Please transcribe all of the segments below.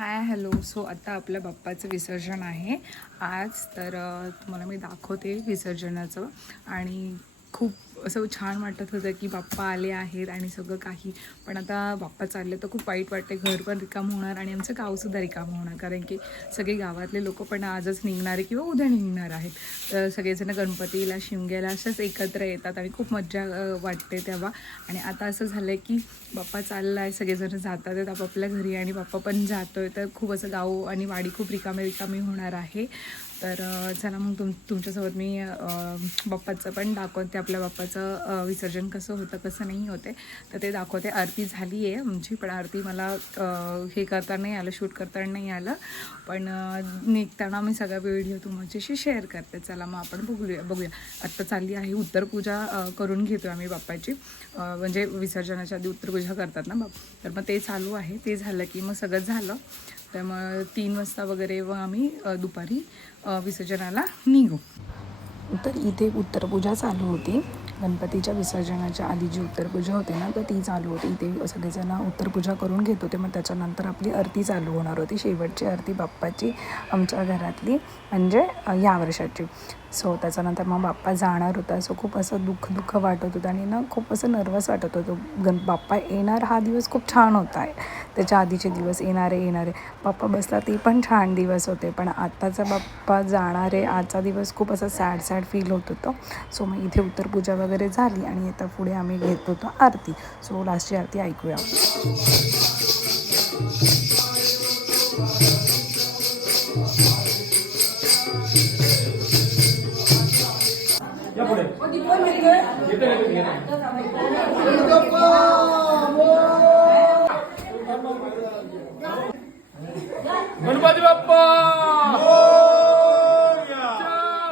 Hi hello. So आता आपल्या बाप्पाचं विसर्जन आहे. आज तर तुम्हाला मी दाखवते विसर्जनाचं. आणि खूप असं छान वाटत होतं की बाप्पा आले आहेत आणि सगळं काही. पण आता बाप्पा चालले तर खूप वाईट वाटते. घर पण रिकाम होणार आणि आमचं गावसुद्धा रिकाम होणार. कारण की सगळे गावातले लोक पण आजच निघणारे किंवा उद्या निघणार आहेत. तर सगळेजण गणपतीला शिमग्याला असंच एकत्र येतात आणि खूप मज्जा वाटते तेव्हा. आणि आता असं झालं आहे की बाप्पा चालला आहे सगळेजण जातात आहेत आपापल्या घरी आणि बाप्पा पण जातोय. तर खूप असं गाव आणि वाडी खूप रिकामी रिकामी होणार आहे. तर चला मग तुम तुमच्यासोबत मी बाप्पाचं पण दाखवते आपल्या बाप्पाचं विसर्जन कसं होतं कसं नाही होते. तर ते दाखवते. आरती झाली आहे आमची पण आरती मला हे करता नाही आलं शूट करताना नाही आलं. पण निघताना मी सगळा व्हिडिओ तुमच्याशी शेअर करते. चला मग आपण बघूया बघूया. आत्ता चालली आहे उत्तरपूजा पूजा करून घेतो आम्ही बाप्पाची. म्हणजे विसर्जनाच्या आधी उत्तरपूजा करतात ना बाप तर मग ते चालू आहे. ते झालं की मग सगळं झालं. त्यामुळं तीन वाजता वगैरे व आम्ही दुपारी विसर्जनाला निघू. तर इथे उत्तरपूजा चालू होती. गणपतीच्या विसर्जनाच्या आधी जी उत्तरपूजा होती ना तर ती चालू होती. इथे सगळेजण उत्तरपूजा करून घेत होते. मग त्याच्यानंतर आपली आरती चालू होणार होती. शेवटची आरती बाप्पाची आमच्या घरातली. म्हणजे या वर्षाची. सो त्याच्यानंतर मग बाप्पा जाणार होता. सो खूप असं दुःख दुःख वाटत होतं आणि ना खूप असं नर्वस वाटत होतं. गण बाप्पा येणार हा दिवस खूप छान होता. आहे त्याच्या आधीचे दिवस येणारे येणारे. बाप्पा बसला ते पण छान दिवस होते. पण आत्ताचा बाप्पा जाणारे आजचा दिवस खूप असं सॅड सॅड फील होत होतं. सो मग इथे उत्तरपूजा वगैरे झाली आणि आता पुढे आम्ही घेत होतो आरती. सो लास्टची आरती ऐकूया. गणपती बाप्पा!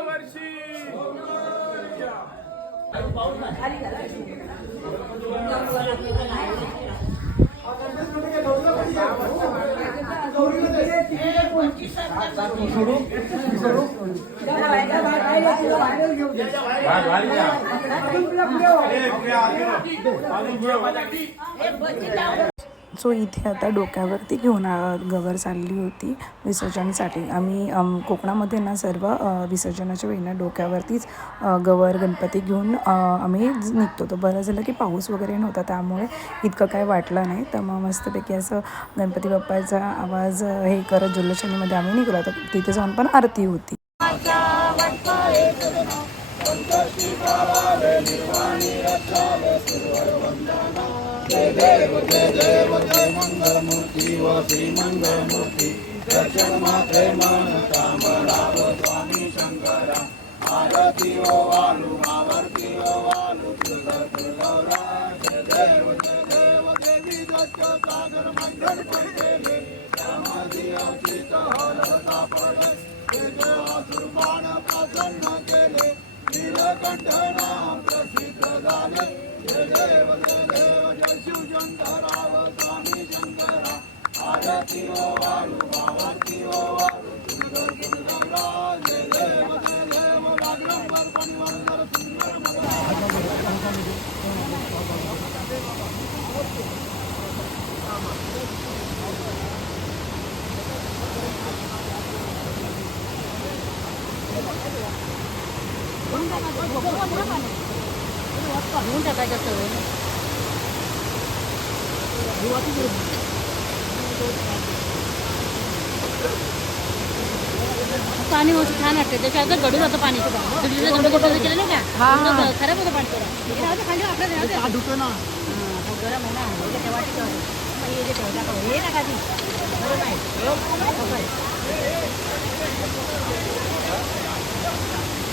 वर्षी! सोडू सोडू सो इथे आता डोक्यावरती घेऊन गवर चालली होती विसर्जनासाठी. आम्ही कोकणामध्ये ना सर्व विसर्जनाच्या वेळी ना डोक्यावरतीच गवर गणपती घेऊन आम्ही निघतो. तर बरं झालं की पाऊस वगैरे नव्हता त्यामुळे इतकं काय वाटलं नाही. तर मग मस्तपैकी असं गणपती बाप्पाचा आवाज हे करत जल्लोषणीमध्ये आम्ही निघलो. तर तिथे जाऊन पण आरती होती. घेऊन टाकायचं सगळं पाणी होतं छान वाटतं त्याच्या आता गडू जातं पाणी तुझं गडू गोटं केलं नाही का तुझं खराब होतं पाणी थोडं हे आहे ना हे जे तेव्हा ठेव. मग हे जे ठेवलं का, हे नका ती. गरम आहे. असं आहे. नेतो आहे. कसं काढली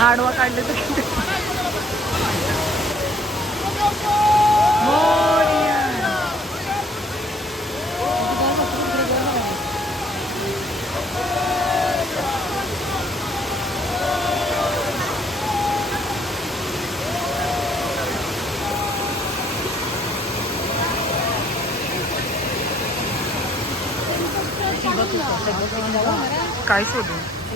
आडवा काढले तर काय शोधू? ते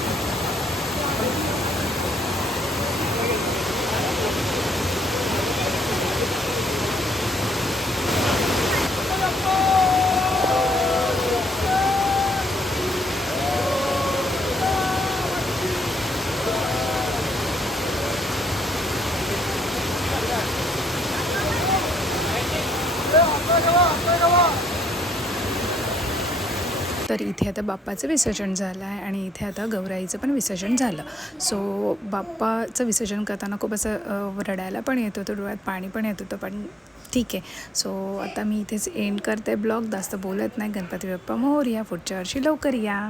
तर इथे आता बाप्पाचं विसर्जन झालं आहे आणि इथे आता गौराईचं पण विसर्जन झालं. सो बाप्पाचं विसर्जन करताना खूप असं रडायला पण येत होतं डोळ्यात पाणी पण येत होतं पण ठीक आहे. सो आता मी इथेच एंड करते ब्लॉग. जास्त बोलत नाही. गणपती बाप्पा मोर या पुढच्या वर्षी लवकर या.